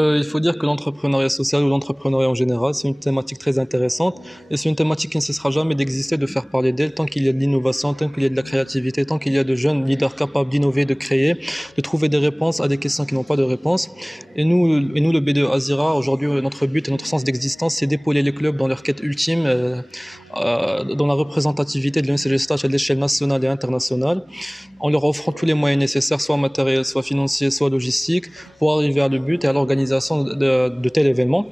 Il faut dire que l'entrepreneuriat social ou l'entrepreneuriat en général, c'est une thématique très intéressante et c'est une thématique qui ne cessera jamais d'exister, de faire parler d'elle tant qu'il y a de l'innovation, tant qu'il y a de la créativité, tant qu'il y a de jeunes leaders capables d'innover, de créer, de trouver des réponses à des questions qui n'ont pas de réponse. Et nous le B2 Azira, aujourd'hui, notre but et notre sens d'existence, c'est d'épauler les clubs dans leur quête ultime, dans la représentativité de l'UNCG Stage à l'échelle nationale et internationale, en leur offrant tous les moyens nécessaires, soit matériels, soit financiers, soit logistiques, pour arriver à le but et à l'organisation de tel événement.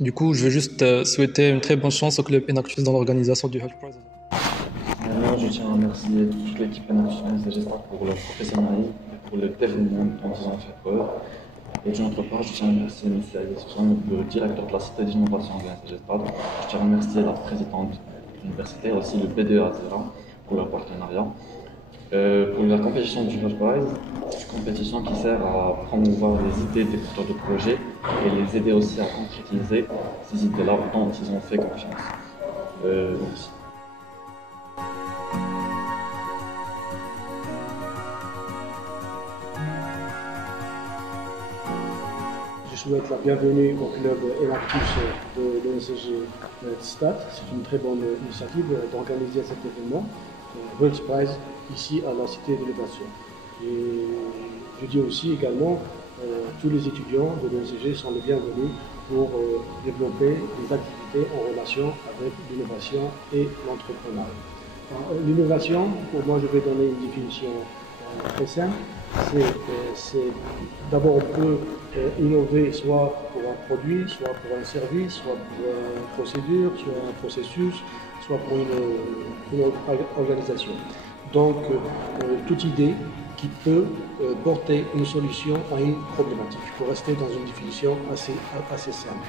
Du coup, je veux juste souhaiter une très bonne chance au club Enactus dans l'organisation du Hutch Prize. Moi, je tiens à remercier toute l'équipe Enactus pour leur professionnalisme et pour le dévouement dont ils ont fait preuve. Et d'une autre part, je tiens à remercier M. Ali Soussan, le directeur de la Cité d'innovation de l'UNCG Stade. Je tiens à remercier la présidente de l'université et aussi le B2 Azira pour leur partenariat. Pour la compétition du Hutch Prize, c'est une compétition qui sert à promouvoir les idées des porteurs de projets et les aider aussi à concrétiser ces idées-là dont ils ont fait confiance. Merci. Je souhaite la bienvenue au club Enactus de l'UNCG Stade. C'est une très bonne initiative d'organiser cet événement, le Hutch Prize, ici à la Cité d'innovation. Et je dis aussi également, tous les étudiants de l'UNCG sont les bienvenus pour développer des activités en relation avec l'innovation et l'entrepreneuriat. L'innovation, pour moi, je vais donner une définition très simple. C'est d'abord on peut innover soit pour un produit, soit pour un service, soit pour une procédure, soit un processus, soit pour une organisation. Donc, toute idée qui peut porter une solution à une problématique. Il faut rester dans une définition assez simple.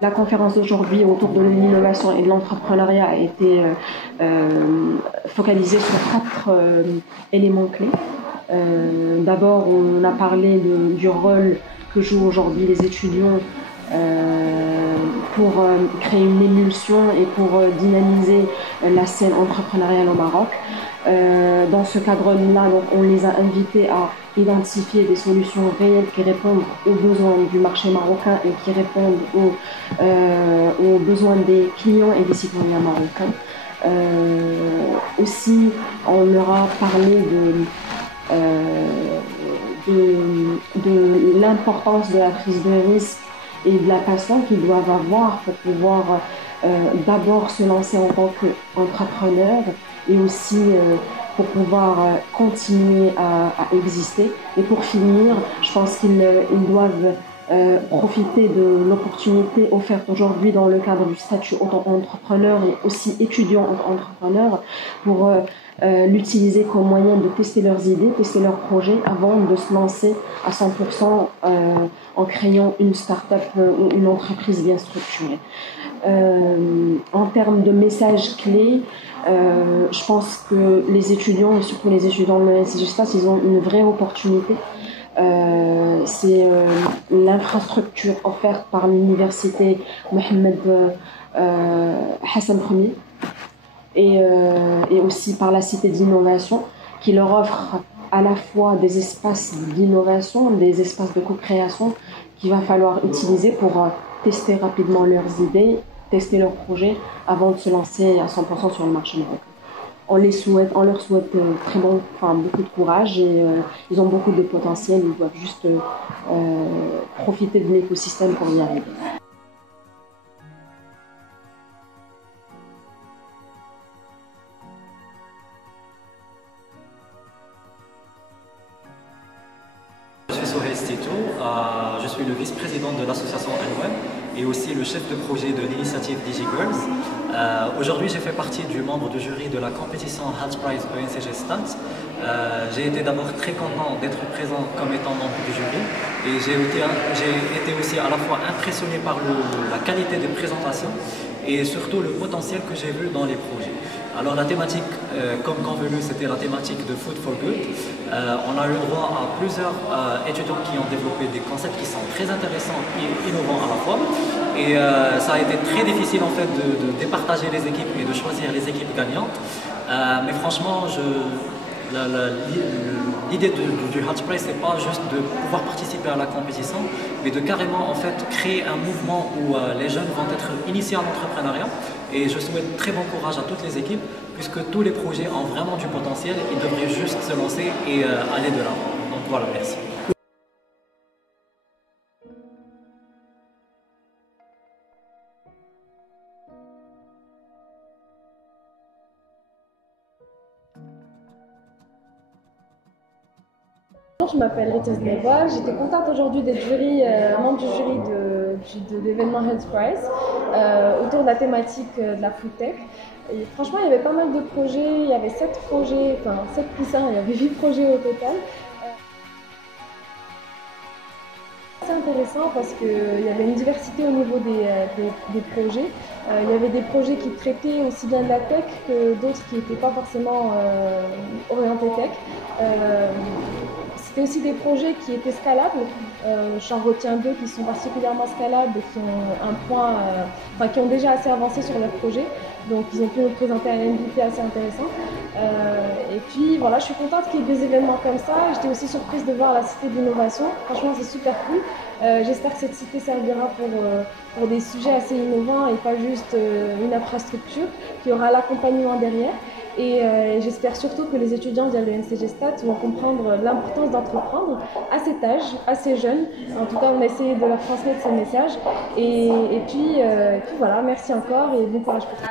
La conférence d'aujourd'hui autour de l'innovation et de l'entrepreneuriat a été focalisée sur 4 éléments clés. D'abord, on a parlé du rôle que jouent aujourd'hui les étudiants pour créer une émulsion et pour dynamiser la scène entrepreneuriale au Maroc. Dans ce cadre-là, on les a invités à identifier des solutions réelles qui répondent aux besoins du marché marocain et qui répondent aux besoins des clients et des citoyens marocains. Aussi, on leur a parlé de l'importance de la prise de risque et de la passion qu'ils doivent avoir pour pouvoir d'abord se lancer en tant qu'entrepreneur et aussi pour pouvoir continuer à exister. Et pour finir, je pense qu'ils doivent profiter de l'opportunité offerte aujourd'hui dans le cadre du statut auto-entrepreneur et aussi étudiant auto-entrepreneur pour l'utiliser comme moyen de tester leurs idées, tester leurs projets avant de se lancer à 100% en créant une start-up ou une entreprise bien structurée. En termes de messages clés, je pense que les étudiants, et surtout les étudiants de l'UNCG Stade, ils ont une vraie opportunité. C'est l'infrastructure offerte par l'université Mohamed Hassan Ier et aussi par la Cité d'innovation qui leur offre à la fois des espaces d'innovation, des espaces de co-création qu'il va falloir utiliser pour tester rapidement leurs idées, tester leurs projets avant de se lancer à 100% sur le marché marocain. On leur souhaite beaucoup de courage et ils ont beaucoup de potentiel, ils doivent juste profiter de l'écosystème pour y arriver. Je suis Sohail Stito, je suis le vice-président de l'association Anouane et aussi le chef de projet de l'initiative DigiGirls. Aujourd'hui, j'ai fait partie du membre du jury de la compétition Hutch Prize ENCG Stade J'ai été d'abord très content d'être présent comme étant membre du jury et j'ai été aussi à la fois impressionné par la qualité des présentations et surtout le potentiel que j'ai vu dans les projets. Alors la thématique, comme convenu, c'était la thématique de Food for Good. On a eu droit à plusieurs étudiants qui ont développé des concepts qui sont très intéressants et innovants à la fois. Et ça a été très difficile en fait de départager les équipes et de choisir les équipes gagnantes. Mais franchement, l'idée du Hatch Prize, c'est pas juste de pouvoir participer à la compétition, mais de carrément en fait créer un mouvement où les jeunes vont être initiés en entrepreneuriat. Et je souhaite très bon courage à toutes les équipes, puisque tous les projets ont vraiment du potentiel. Ils devraient juste se lancer et aller de l'avant. Donc voilà, merci. Je m'appelle Rita Zneba, j'étais contente aujourd'hui d'être membre du jury de l'événement Health Prize autour de la thématique de la food tech. Et franchement, il y avait pas mal de projets, il y avait 7 projets, enfin 7 plus 1, il y avait 8 projets au total. C'est intéressant parce qu'il y avait une diversité au niveau des projets. Il y avait des projets qui traitaient aussi bien de la tech que d'autres qui n'étaient pas forcément orientés tech. C'était aussi des projets qui étaient scalables. J'en retiens 2 qui sont particulièrement scalables et qui ont qui ont déjà assez avancé sur leur projet. Donc ils ont pu nous présenter un MVP assez intéressant. Et puis voilà, je suis contente qu'il y ait des événements comme ça. J'étais aussi surprise de voir la cité d'innovation. Franchement, c'est super cool. J'espère que cette cité servira pour des sujets assez innovants et pas juste une infrastructure, qu'il y aura l'accompagnement derrière. Et j'espère surtout que les étudiants via le NCG Stat vont comprendre l'importance d'entreprendre à cet âge, assez jeune. En tout cas, on a essayé de leur transmettre ce message. Et puis voilà, merci encore et bon courage pour tout.